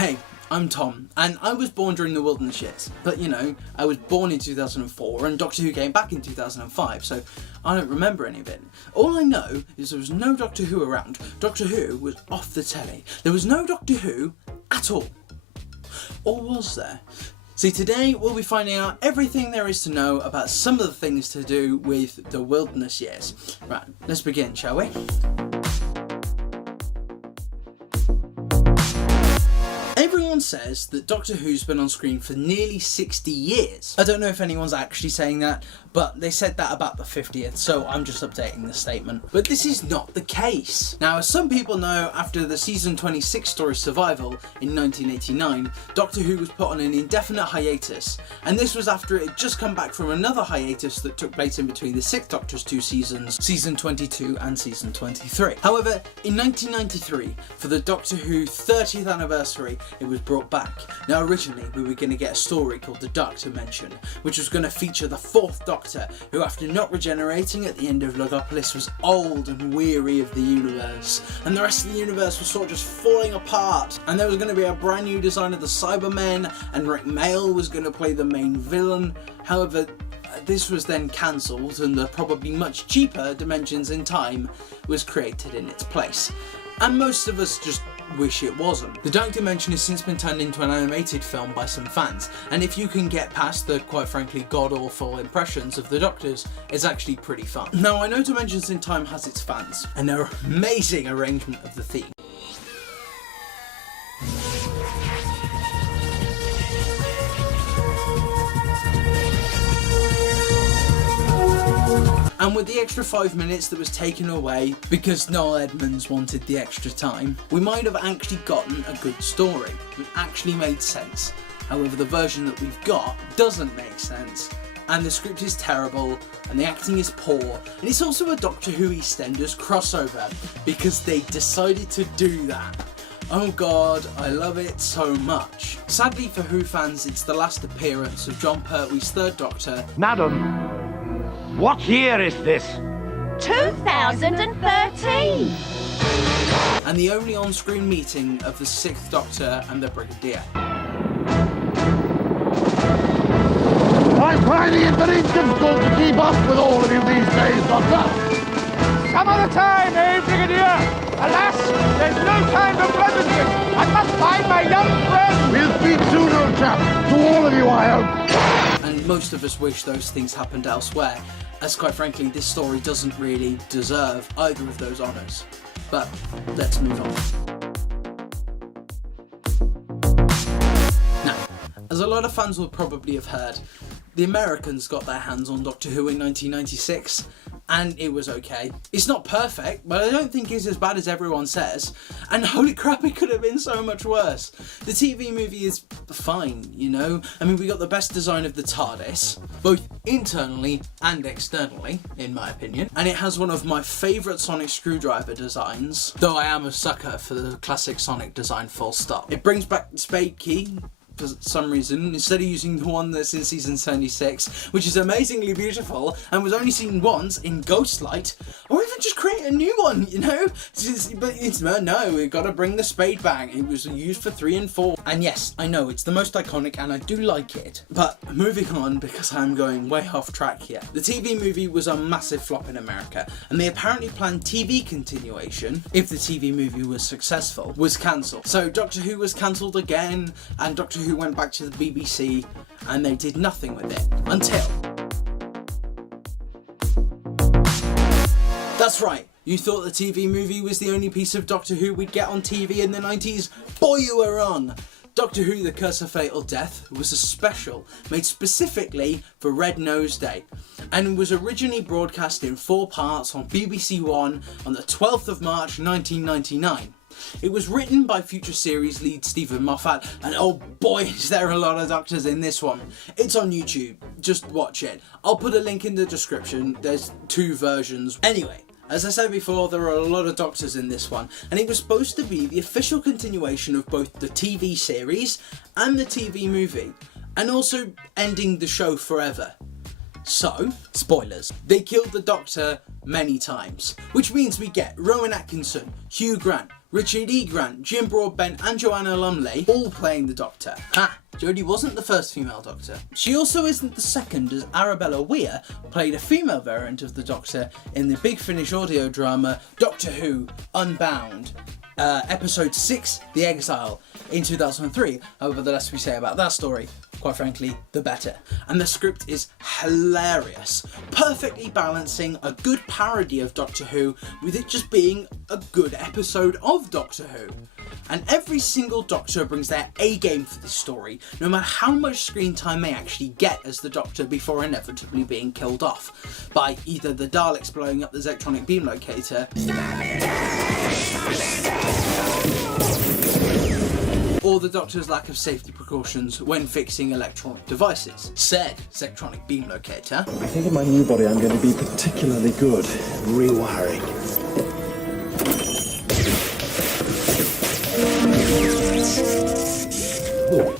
Hey, I'm Tom, and I was born during the wilderness years, but you know, I was born in 2004 and Doctor Who came back in 2005, so I don't remember any of it. All I know is there was no Doctor Who around. Doctor Who was off the telly. There was no Doctor Who at all. Or was there? See, today we'll be finding out everything there is to know about some of the things to do with the wilderness years. Right, let's begin, shall we? Everyone says that Doctor Who's been on screen for nearly 60 years. I don't know if anyone's actually saying that, but they said that about the 50th, so I'm just updating the statement. But this is not the case. Now, as some people know, after the season 26 story Survival in 1989, Doctor Who was put on an indefinite hiatus, and this was after it had just come back from another hiatus that took place in between the 6th Doctor's two seasons, season 22 and season 23. However, in 1993, for the Doctor Who 30th anniversary, it was brought back. Now, originally, we were going to get a story called The Dark Dimension, which was going to feature the 4th Doctor, who after not regenerating at the end of Logopolis was old and weary of the universe, and the rest of the universe was sort of just falling apart, and there was going to be a brand new design of the Cybermen, and Rick Mayall was going to play the main villain. However, this was then cancelled, and the probably much cheaper Dimensions in Time was created in its place. And most of us just wish it wasn't. The Dark Dimension has since been turned into an animated film by some fans, and if you can get past the quite frankly god-awful impressions of the Doctors, it's actually pretty fun. Now, I know Dimensions in Time has its fans, and their amazing arrangement of the theme. And with the extra 5 minutes that was taken away because Noel Edmonds wanted the extra time, we might have actually gotten a good story. It actually made sense. However, the version that we've got doesn't make sense, and the script is terrible, and the acting is poor, and it's also a Doctor Who EastEnders crossover because they decided to do that. Oh god, I love it so much. Sadly for Who fans, it's the last appearance of John Pertwee's 3rd Doctor. Madam, what year is this? 2013! And the only on-screen meeting of the 6th Doctor and the Brigadier. I'm finding it very difficult to keep up with all of you these days, Doctor. Some other time, eh, Brigadier? Alas, there's no time for pleasantry. I must find my young friend. We'll speak soon, old chap. To all of you, I hope. And most of us wish those things happened elsewhere, as quite frankly this story doesn't really deserve either of those honours. But let's move on. Now, as a lot of fans will probably have heard, the Americans got their hands on Doctor Who in 1996, and it was okay. It's not perfect, but I don't think it's as bad as everyone says, and holy crap, it could have been so much worse. The TV movie is fine, you know? I mean, we got the best design of the TARDIS, both internally and externally, in my opinion, and it has one of my favourite sonic screwdriver designs, though I am a sucker for the classic sonic design full stop. It brings back the spade key, for some reason, instead of using the one that's in season 76, which is amazingly beautiful and was only seen once in Ghostlight, or even just create a new one, you know? But no, we've got to bring the spade back. It was used for 3 and 4, and yes, I know it's the most iconic and I do like it. But moving on, because I'm going way off track here. The TV movie was a massive flop in America, and the apparently planned TV continuation, if the TV movie was successful, was cancelled. So Doctor Who was cancelled again, and Doctor Who went back to the BBC, and they did nothing with it until... That's right, you thought the TV movie was the only piece of Doctor Who we'd get on TV in the 90s? Boy, you were wrong! Doctor Who The Curse of Fatal Death was a special made specifically for Red Nose Day, and was originally broadcast in 4 parts on BBC One on the 12th of March 1999. It was written by future series lead Stephen Moffat, and oh boy, is there a lot of Doctors in this one. It's on YouTube, just watch it. I'll put a link in the description, there's 2 versions. Anyway, as I said before, there are a lot of Doctors in this one, and it was supposed to be the official continuation of both the TV series and the TV movie, and also ending the show forever. So, spoilers. They killed the Doctor many times, which means we get Rowan Atkinson, Hugh Grant, Richard E. Grant, Jim Broadbent and Joanna Lumley all playing the Doctor. Ha! Jodie wasn't the first female Doctor. She also isn't the second, as Arabella Weir played a female variant of the Doctor in the Big Finish audio drama Doctor Who Unbound, episode 6, The Exile, in 2003. However, the less we say about that story, quite frankly, the better. And the script is hilarious, perfectly balancing a good parody of Doctor Who with it just being a good episode of Doctor Who. And every single Doctor brings their A game for this story, no matter how much screen time they actually get as the Doctor before inevitably being killed off by either the Daleks blowing up the Zectronic beam locator or the Doctor's lack of safety precautions when fixing electronic devices. Said Zectronic beam locator, I think in my new body I'm going to be particularly good at rewiring.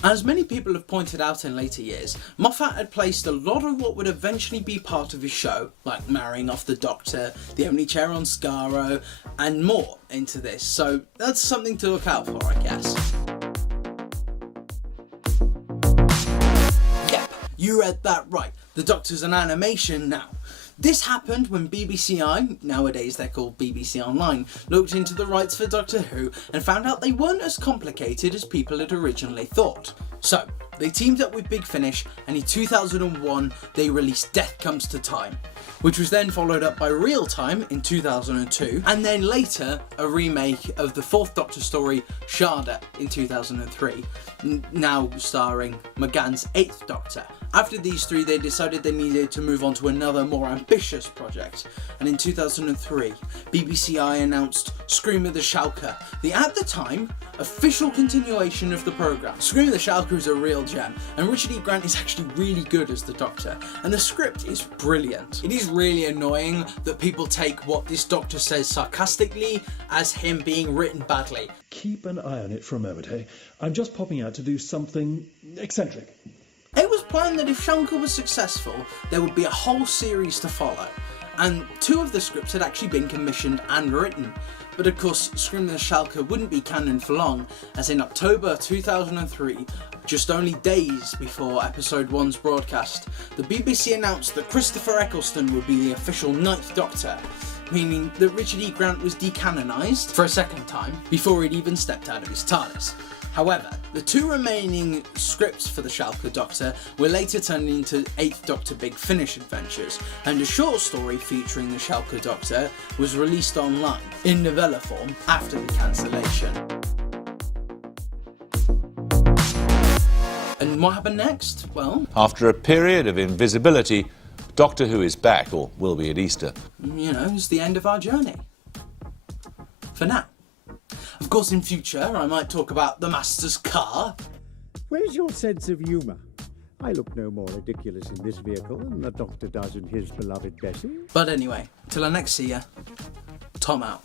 as many people have pointed out in later years, Moffat had placed a lot of what would eventually be part of his show, like marrying off the Doctor, the only chair on Skaro, and more into this, so that's something to look out for, I guess. Yep, you read that right. The Doctor's an animation now. This happened when BBCi, nowadays they're called BBC Online, looked into the rights for Doctor Who and found out they weren't as complicated as people had originally thought. So, they teamed up with Big Finish, and in 2001 they released Death Comes to Time, which was then followed up by Real Time in 2002, and then later a remake of the fourth Doctor story, Sharda, in 2003, now starring McGann's 8th Doctor. After these three, they decided they needed to move on to another more ambitious project, and in 2003, BBCi announced Scream of the Shalka, the at the time official continuation of the programme. Scream of the Shalka is a real gem, and Richard E. Grant is actually really good as the Doctor, and the script is brilliant. It is really annoying that people take what this Doctor says sarcastically as him being written badly. Keep an eye on it for a moment, hey? I'm just popping out to do something eccentric. It was planned that if Shankar was successful, there would be a whole series to follow, and 2 of the scripts had actually been commissioned and written. But of course, Scream of the Shalka wouldn't be canon for long, as in October 2003, just only days before episode 1's broadcast, the BBC announced that Christopher Eccleston would be the official 9th Doctor, meaning that Richard E. Grant was decanonised for a second time before he'd even stepped out of his TARDIS. However, the 2 remaining scripts for the Shalka Doctor were later turned into 8th Doctor Big Finish adventures, and a short story featuring the Shalka Doctor was released online in novella form after the cancellation. And what happened next? Well, after a period of invisibility, Doctor Who is back, or will be at Easter. You know, it's the end of our journey. For now. Of course, in future, I might talk about the Master's car. Where's your sense of humour? I look no more ridiculous in this vehicle than the Doctor does in his beloved Bessie. But anyway, till I next see ya, Tom out.